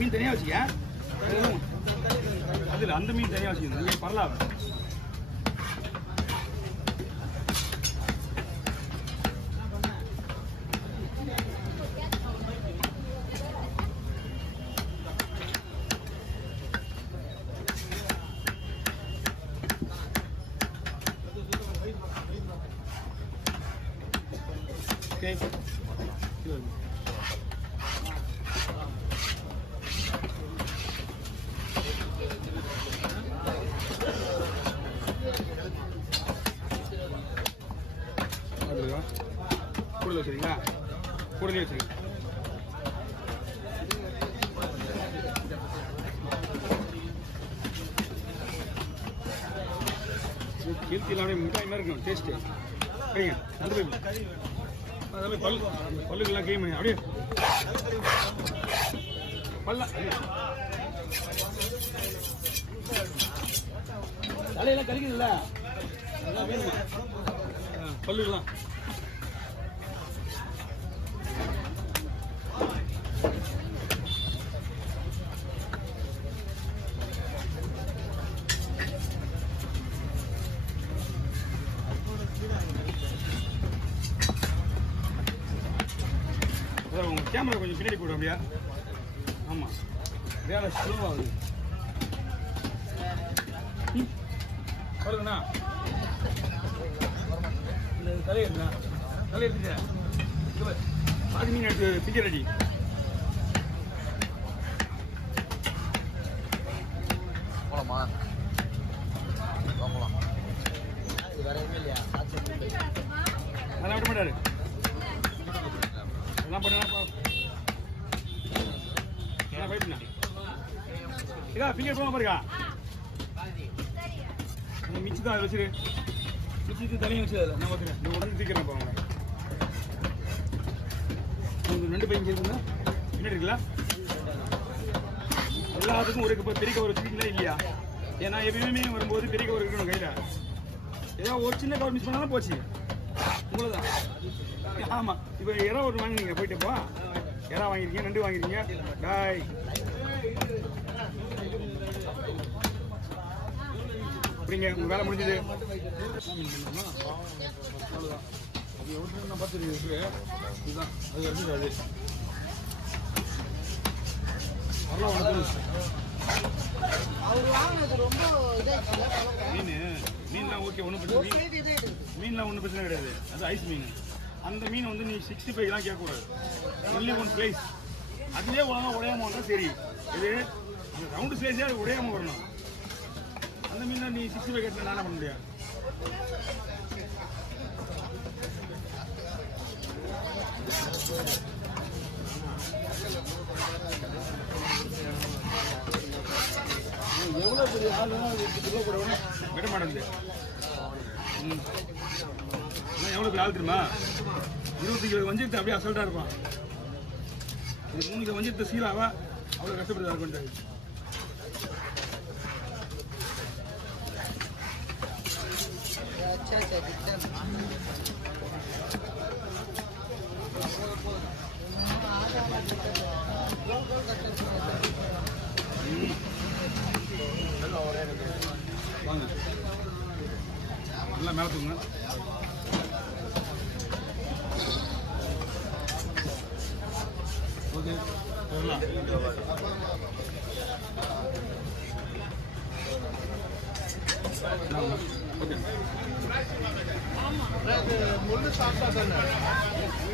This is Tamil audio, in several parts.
மீன் தனியாக வச்சுக்க அதில் அந்த மீன் தனியாக வச்சுக்கணும் இங்கே பரலாவை ஓகே கூடல வச்சுருங்களா கூடலே வச்சுருங்க கீர்த்தியிலான மிட்டாய் மாதிரி இருக்கணும் டேஸ்ட்டு சரிங்க அந்த போய் அதெல்லாம் பல்லுக்கெல்லாம் கேம் பண்ணி அப்படியே பல்ல தலையெல்லாம் கறிக்குதுல்ல அதெல்லாம் வேணுமா பல்லுக்கெல்லாம் உங்கள் கேமரா கொஞ்சம் பின்னாடி போடும் அப்படியா ஆமாம் வேலை ஸ்லோவாகுது வருதுண்ணா இந்த தலையெடுண்ணா தலையெடுத்துக்க பாதி மீன் எடுத்து பிக்க ரெடி போலாமா போகலாம் இது வேற எதுவுமே இல்லையா அதெல்லாம் விட மாட்டாரு என்ன பண்ணா போயிட்டுண்ணா இதா ஃபிங்கர் போக பாருக்கா மிச்சி தான் வச்சிரு மிச்சி தலையும் வச்சு அதில் நான் பார்த்துக்கிறேன் இந்த உடனே தீக்கிறேன் போங்க உங்களுக்கு 2 பையன் இருக்குன்னா பின்னாடி இருக்குல்ல எல்லாத்துக்கும் ஒரு பெரிய கவர் வச்சுருக்கீங்களா இல்லையா ஏன்னா எப்பயுமே வரும்போது பெரிய கவர் இருக்கணும் கையில் ஏதோ ஒரு சின்ன கவர் மிஸ் பண்ணாலும் போச்சு இவ்வளோதான் ஆமாம் இப்போ இறா ஒரு வாங்கினீங்க போயிட்டுப்பா இறா வாங்கியிருக்கீங்க நண்டு வாங்கியிருக்கீங்க டாய் அப்படிங்க உங்கள் வேலை முடிஞ்சது அவ்வளோதான் அது எவ்வளோ நான் பார்த்துருக்கு இதுதான் அது எடுத்துக்காது வரலாம் மீன்லாம் ஓகே ஒன்றும் பிரச்சனை மீன்லாம் ஒன்றும் பிரச்சனை கிடையாது அது ஐஸ் மீன் அந்த மீன் வந்து நீ 65 தான் கேட்கக்கூடாது ஒன்லி ஒன் பிளேஸ் அதுலேயே ஒழுங்காக உடையாமல் வந்தால் சரி இது அந்த ரவுண்டு ஸ்லேஸே அது உடையாமல் வரணும் அந்த மீன் தான் நீ 65 கேட்டு நானே பண்ண முடியாது எவ்வளோ பெரிய ஆள் விட மாட்டேங்குது எவ்வளோ பெரிய ஆள் தெரியுமா 20 கிலோ வஞ்சிரத்தை அப்படியே அசல்ட்டாக இருப்பான் இது 3 கிலோ வஞ்சிரத்தை சீலாவா அவ்வளோ கஷ்டப்படுதா இருக்கும் வாங்க நல்லா மேலே தூங்க ஓகே வரலாம் ஓகே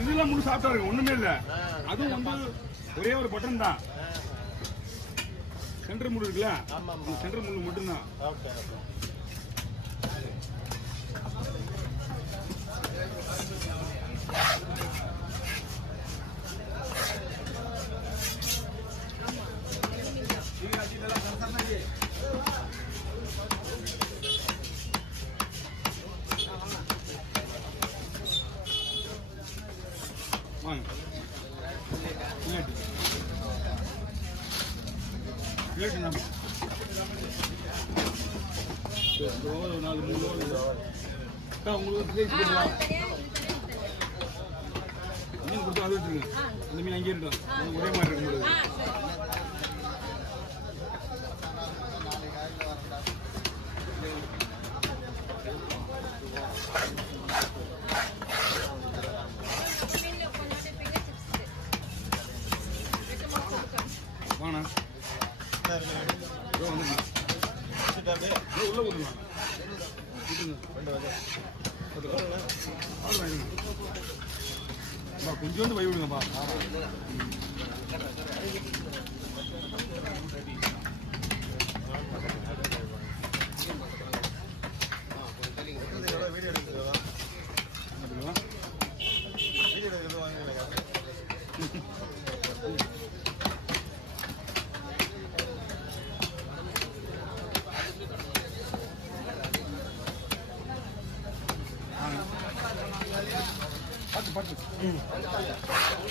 இதெல்லாம் முழு சாப்பிட்டா இருக்கு ஒண்ணுமே இல்லை அதுவும் வந்து ஒரே ஒரு பட்டன் தான் சென்டர் முள் இருக்குல்ல சென்டர் முள் மட்டும்தான் வாங்க பிளேட்டு பிளேட்டு நம்ம 4 3 உங்களுக்கு பிளேட் கொடுக்கலாம் மீன் கொடுத்து அது வச்சுருங்க அந்த மீன் அங்கேயே இருக்கட்டும் ஒரே மாதிரி இருக்கும் வாண்ணா உள்ள கொடுக்கலாம் கொஞ்சோண்டு போய் விடுங்கப்பா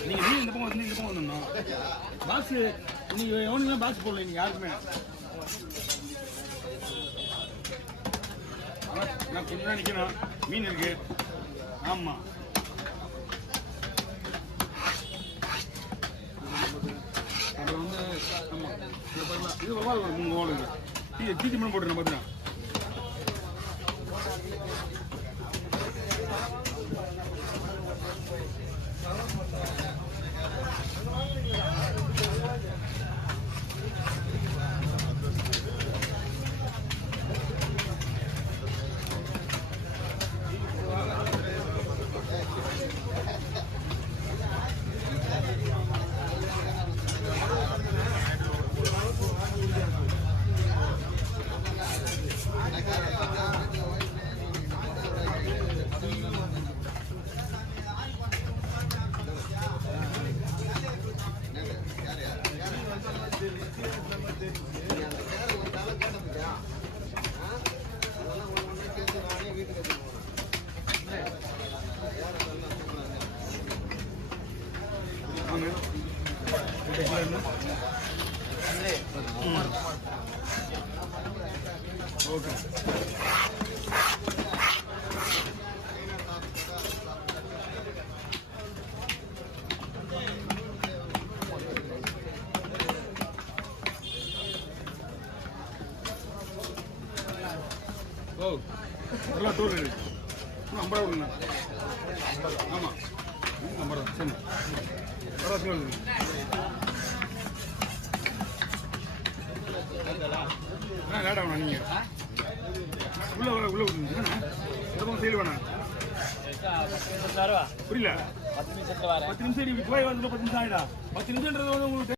நீங்க மீன் இந்த பக்கம் வந்து இந்த பக்கம் வந்துடணும் பாக்ஸ் நீங்க எவனுமே பாக்ஸ் போடல நீங்க யாருக்குமே நான் கொஞ்ச நேரம் நிக்கணும் மீன் இருக்கு ஆமா அப்புறம் வந்து ஆமா இது வவால் ஒரு 3 வால் இருக்கு தீத்தி மண் போட்டுருந்தேன் பார்த்தீங்கன்னா ஓகே ஓ நல்லா டூர் இருக்கு 50 ரூபா கொடுங்க ஆமாம் 50 ரூபா சரி பரவாயில்ல லேட் ஆகணும் நீங்கள் உள்ள விடுங்க செயல் வேணாம் புரியல 10 நிமிஷம் போய் வந்து 10 நிமிஷம் ஆகிடா 10 நிமிஷம்ன்றது உங்களுக்கு